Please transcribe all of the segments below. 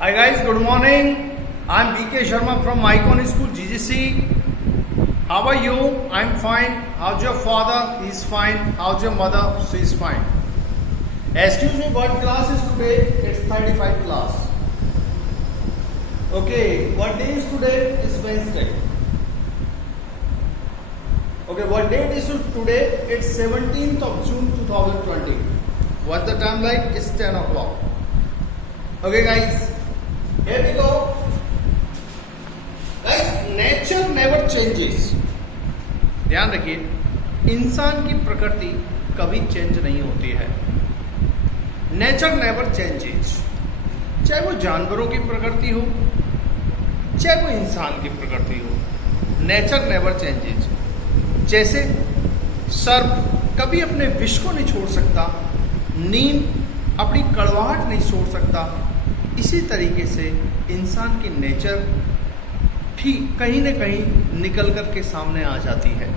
Hi guys, good morning. I'm BK Sharma from Icon School GGC. How are you? I'm fine. How's your father? He's fine. How's your mother? She's fine. Excuse me, what class is today? It's 35 class. Okay, what day is today? It's Wednesday. Okay, what date is today? It's 17th of June 2020. What's the time like? It's 10 o'clock. Okay guys, here we go. Guys, nature never changes. ध्यान रखिए, इंसान की प्रकृति कभी change नहीं होती है. Nature never changes. चाहे वो जानवरों की प्रकृति हो, चाहे वो इंसान की प्रकृति हो, नेचर नेवर चेंजेस. जैसे सर्प कभी अपने विष को नहीं छोड़ सकता, नीम अपनी कड़वाहट नहीं छोड़ सकता, इसी तरीके से इंसान की नेचर ठीक कहीं न कहीं निकल कर के सामने आ जाती है.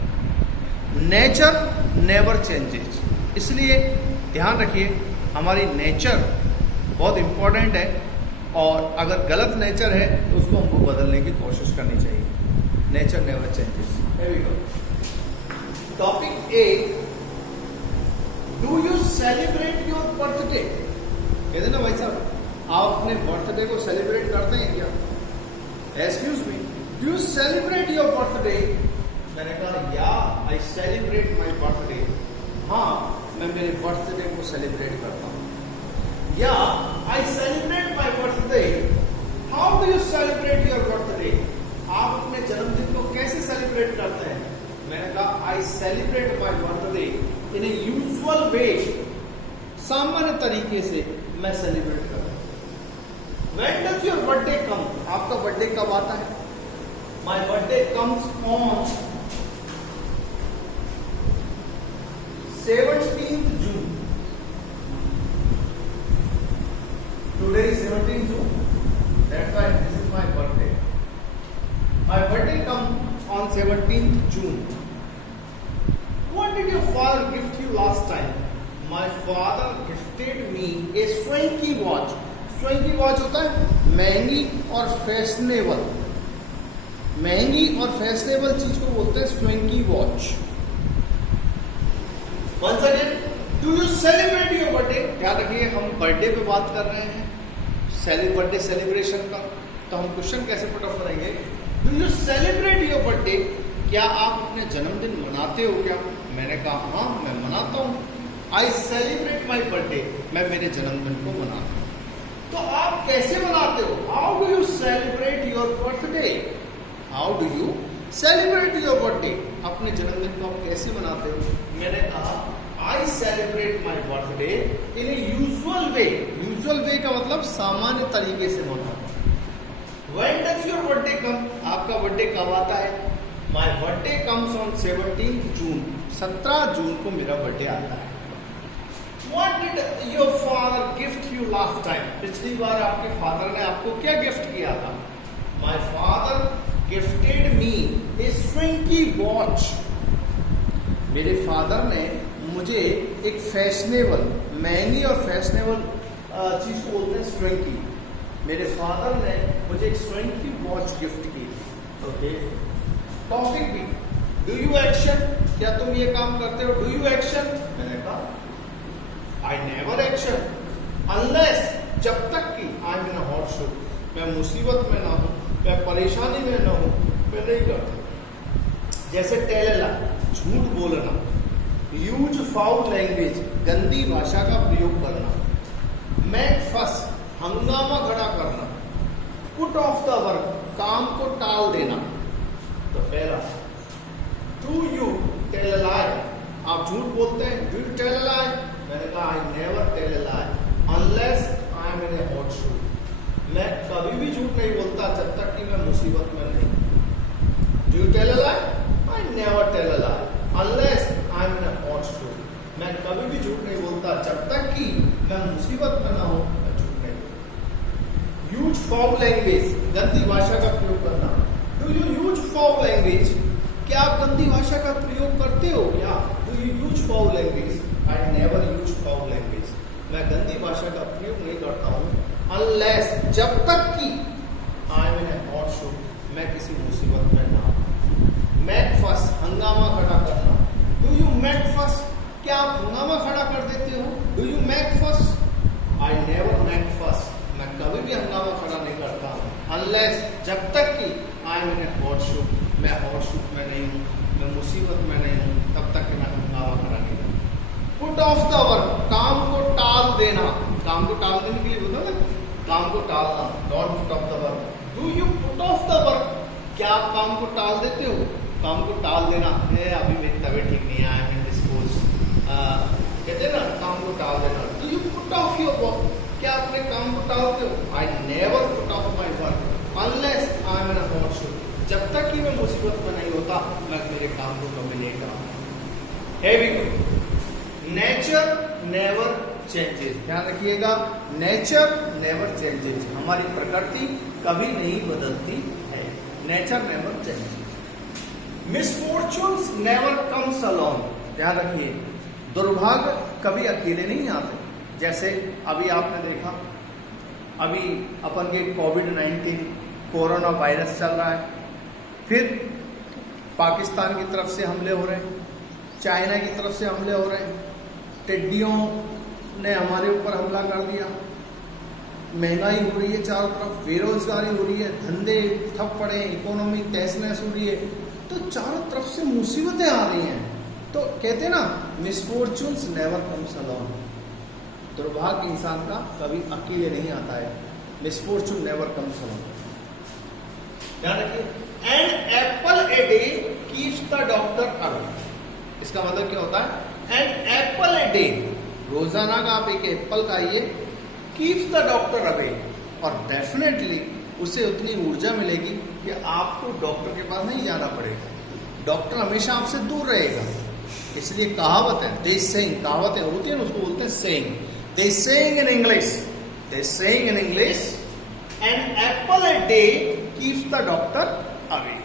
Nature never changes. इसलिए ध्यान रखिए, हमारी नेचर बहुत इम्पोर्टेंट है और अगर गलत नेचर है तो उसको हमको बदलने की कोशिश करनी चाहिए. Nature never changes. Here we go. Topic A, do you celebrate your birthday? कहते ना भाई साहब, आप अपने बर्थडे को सेलिब्रेट करते हैं क्या? Excuse me, do you celebrate your birthday? मैंने कहा या, आई सेलिब्रेट माई बर्थडे. हाँ, मैं मेरे बर्थडे को सेलिब्रेट करता हूँ. या आई celebrate my birthday. How do you celebrate your birthday? आप अपने जन्मदिन को कैसे सेलिब्रेट करते हैं? मैंने कहा I celebrate my birthday in a usual way. सामान्य तरीके से मैं सेलिब्रेट करता हूं. When does your birthday come? आपका बर्थडे कब आता है? My birthday comes on 17th June. Today is 17th June. That's why this is my birthday. My birthday comes on 17th June. What did your father gift you last time? My father gifted me a swanky watch. स्wanky watch होता है महंगी और fashionable. महंगी और fashionable चीज को बोलते हैं swanky watch. Once again, do you celebrate your birthday? ध्यान रखिए, हम बर्थडे पे बात कर रहे हैं, बर्थडे सेलिब्रेशन का. तो हम क्वेश्चन कैसे पुट अप करेंगे? Do you celebrate your birthday? क्या आप अपने जन्मदिन मनाते हो क्या? मैंने कहा हाँ, मैं मनाता हूँ. I celebrate my birthday. मैं मेरे जन्मदिन को मनाता हूँ. तो आप कैसे मनाते हो? How do you celebrate your birthday? How do you celebrate your birthday? अपने जन्मदिन को आप कैसे मनाते हो? मैंने कहा I celebrate my birthday in a usual way. Usual way का मतलब सामान्य तरीके से मनाता हूं. When does your birthday come? आपका बर्थडे कब आता है? My birthday comes on 17th June. 17 जून को मेरा बर्थडे आता है. What did your father gift you last time? पिछली बार आपके फादर ने आपको क्या गिफ्ट किया था? My father gifted me a swanky watch. मेरे फादर ने मुझे एक फैशनेबल, महंगी और फैशनेबल चीज को बोलते हैं स्वेंकी. मेरे फादर ने मुझे एक स्वेंकी वॉच गिफ्ट की. Okay. Topic B, do you action? क्या तुम ये काम करते हो? Do you action? मैंने कहा I never action unless, जब तक कि I am in a hot shoe, मैं मुसीबत में ना हूँ, मैं परेशानी में ना हूँ, मैं नहीं करता. जैसे टेल, झूठ बोलना, यूज फाउल लैंग्वेज, गंदी भाषा का प्रयोग करना, मेक फस, हंगामा खड़ा करना, पुट ऑफ द वर्क, काम को टाल देना. तो पहला, do you tell a lie? आप झूठ बोलते हैं. Do you tell a lie? मैंने कहा I never tell a lie unless I am in a hot shoe. मैं कभी भी झूठ नहीं बोलता जब तक कि मैं मुसीबत में नहीं. Do you tell a lie? I never tell a lie unless I am in a hot shoe. मैं कभी भी झूठ नहीं बोलता जब तक कि मैं मुसीबत में ना हूं. मैं झूठ नहीं बोलता. यूज फाउल लैंग्वेज, गंदी भाषा का प्रयोग करना. Do you use foul language? क्या आप गंदी भाषा का प्रयोग करते हो क्या? Do you use foul language? I never use foul language. मैं गंदी भाषा का प्रयोग नहीं करता हूँ अनलेस जब तक कि आई am in a hot show, मैं किसी मुसीबत में ना हूं। मेक फस, हंगामा खड़ा करना। डू यू मेक फस, क्या आप हंगामा खड़ा कर देते हो? डू यू मेक फस? आई नेवर मेक फस, मैं कभी भी हंगामा खड़ा नहीं करता अनलेस जब तक कि आई am in a hot show, मैं हॉट शो में नहीं हूं, मैं मुसीबत में नहीं हूं, तब तक कि मैं हंगामा खड़ा नहीं करता। पुट ऑफ द वर्क, काम को टाल देना। काम को टाल देने के लिए बोलते हैं ना, काम को टालना। Don't put off the work. Do you put off the work, क्या आप काम को टाल देते हो? काम को टाल देना, अभी मेरी तबीयत ठीक नहीं है, आई एम इंडिस्पोज, कहते हैं ना, काम को टाल देना। Do you put off your work, क्या अपने काम को टालते हो? I never put of my work unless I am in a hot show, जब तक कि मैं मुसीबत में नहीं होता, मैं मेरे काम को कभी नहीं कराऊंगा। है भी नेचर नेवर चेंजेस, ध्यान रखिएगा, नेचर नेवर चेंजेस, हमारी प्रकृति कभी नहीं बदलती है। Nature never changes. Misfortunes never comes alone, ध्यान रखिए, दुर्भाग्य कभी अकेले नहीं आते। जैसे अभी आपने देखा, अभी अपन के कोविड-19 कोरोना वायरस चल रहा है, फिर पाकिस्तान की तरफ से हमले हो रहे हैं, चाइना की तरफ से हमले हो रहे हैं, टिड्डियों ने हमारे ऊपर हमला कर दिया, महंगाई हो रही है चारों तरफ, बेरोजगारी हो रही है, धंधे ठप पड़े, इकोनॉमी तहस नहस हो रही है, तो चारों तरफ से मुसीबतें आ रही हैं। तो कहते हैं ना, मिसफॉर्चून्स नेवर कम्स अलोन, दुर्भाग्य इंसान का कभी अकेले नहीं आता है। मिसफॉर्चून नेवर कम्स अलोन, ध्यान रखिए। An apple a day keeps the doctor away, इसका मतलब क्या होता है? एन एप्पल ए डे, रोजाना का आप एक एप्पल खाइए, कीप्स द डॉक्टर अवे, और डेफिनेटली उसे उतनी ऊर्जा मिलेगी कि आपको डॉक्टर के पास नहीं जाना पड़ेगा, डॉक्टर हमेशा आपसे दूर रहेगा। इसलिए कहावत है, दे सेइंग, कहावतें होती है ना, उसको बोलते हैं saying. They saying in English, they saying in English, an apple a day keeps the doctor away,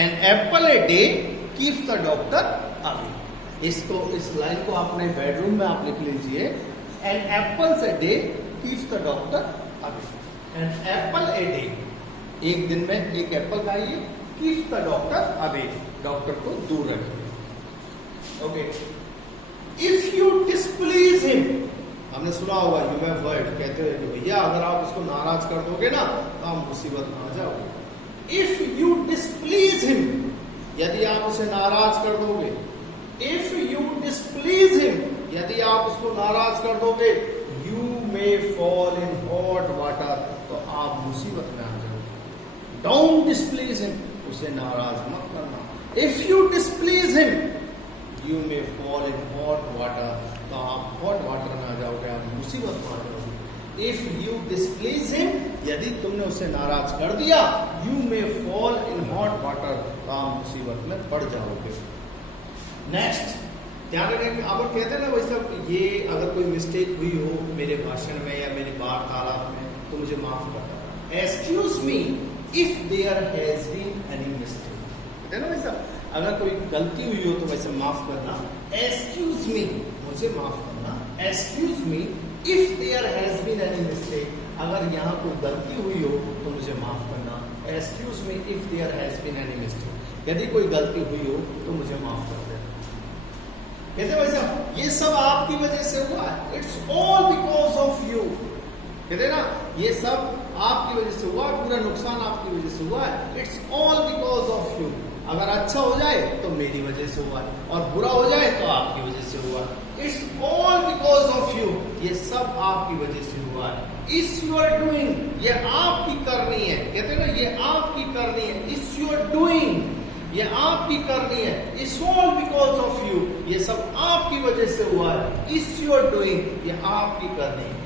an apple a day keeps the doctor away. इसको, इस लाइन को अपने बेडरूम में आप लिख लीजिए, an apple a day keeps the doctor away. An apple a day, एक दिन में एक एप्पल खाइए, keeps the doctor away, doctor को दूर रखिए। Okay, if you displease him, हमने सुना होगा, यू हैव वर्ड, कहते हैं कि भैया अगर आप उसको नाराज कर दोगे ना तो आप मुसीबत में आ जाओगे। इफ यू डिस्प्लीज हिम, यदि आप उसे नाराज कर दोगे, इफ यू डिस्प्लीज हिम, यदि आप उसको नाराज कर दोगे, you may fall in hot water, तो आप मुसीबत में आ जाओगे। डोंट डिस्प्लीज हिम, उसे नाराज मत करना। If you displease him, you may fall in hot water, तो आप हॉट वाटर में आ जाओगे, आप मुसीबत में आ जाओगे। इफ यू डिस्प्लीज हिम, यदि तुमने उसे नाराज कर दिया, you may fall in hot water, तो आप मुसीबत में पड़ जाओगे। नेक्स्ट, ध्यान रखें, आप कहते हैं ना वैसे, ये अगर कोई मिस्टेक हुई हो मेरे भाषण में या मेरे वार्तालाप में तो मुझे माफ करना। Excuse me if there has been any mistake, कहते हैं ना वैसा, अगर कोई गलती हुई हो तो वैसे माफ करना। एक्सक्यूज मी, मुझे माफ करना। Excuse me if there has been any mistake, अगर यहाँ कोई गलती हुई हो तो मुझे माफ करना। Excuse me if there has been any mistake, यदि कोई गलती हुई हो तो मुझे माफ कर देना। कहते वैसे, ये सब आपकी वजह से हुआ है, it's all because of you, कहते ना, ये सब आपकी वजह से हुआ, पूरा नुकसान आपकी वजह से हुआ है। It's all because of you, अगर अच्छा हो जाए तो मेरी वजह से हुआ है, और बुरा हो जाए तो आपकी वजह से हुआ है। It's all because of you, ये सब आपकी वजह से हुआ है। इस यू आर डूइंग, ये आपकी करनी है, कहते हैं ना, ये आपकी करनी है। इस यू आर डूइंग, ये आपकी करनी है। It's all because of you, ये सब आपकी वजह से हुआ है। इस यू आर डूइंग, ये आपकी करनी है।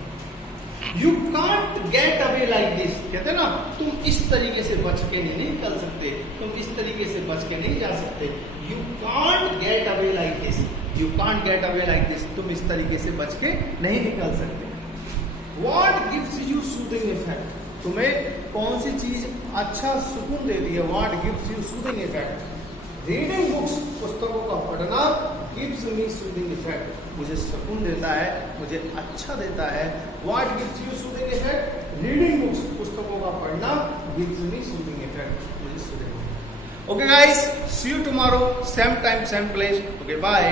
You can't get away like this, कहते ना, तुम इस तरीके से बच के नहीं निकल सकते, तुम इस तरीके से बच के नहीं जा सकते। You can't get away like this, you can't get away like this, तुम इस तरीके से बच के नहीं निकल सकते। What gives you soothing effect, तुम्हें कौन सी चीज अच्छा सुकून देती है? What gives you soothing effect? Reading books, पुस्तकों का पढ़ना। गिव्स मी सूदिंग इफेक्ट, मुझे सुकून देता है, मुझे अच्छा देता है। What gives you soothing effect? Reading books, पुस्तकों का पढ़ना गिव्स मी सूदिंग इफेक्ट, मुझे soothing. Okay guys, see you tomorrow, same time same place. Okay bye.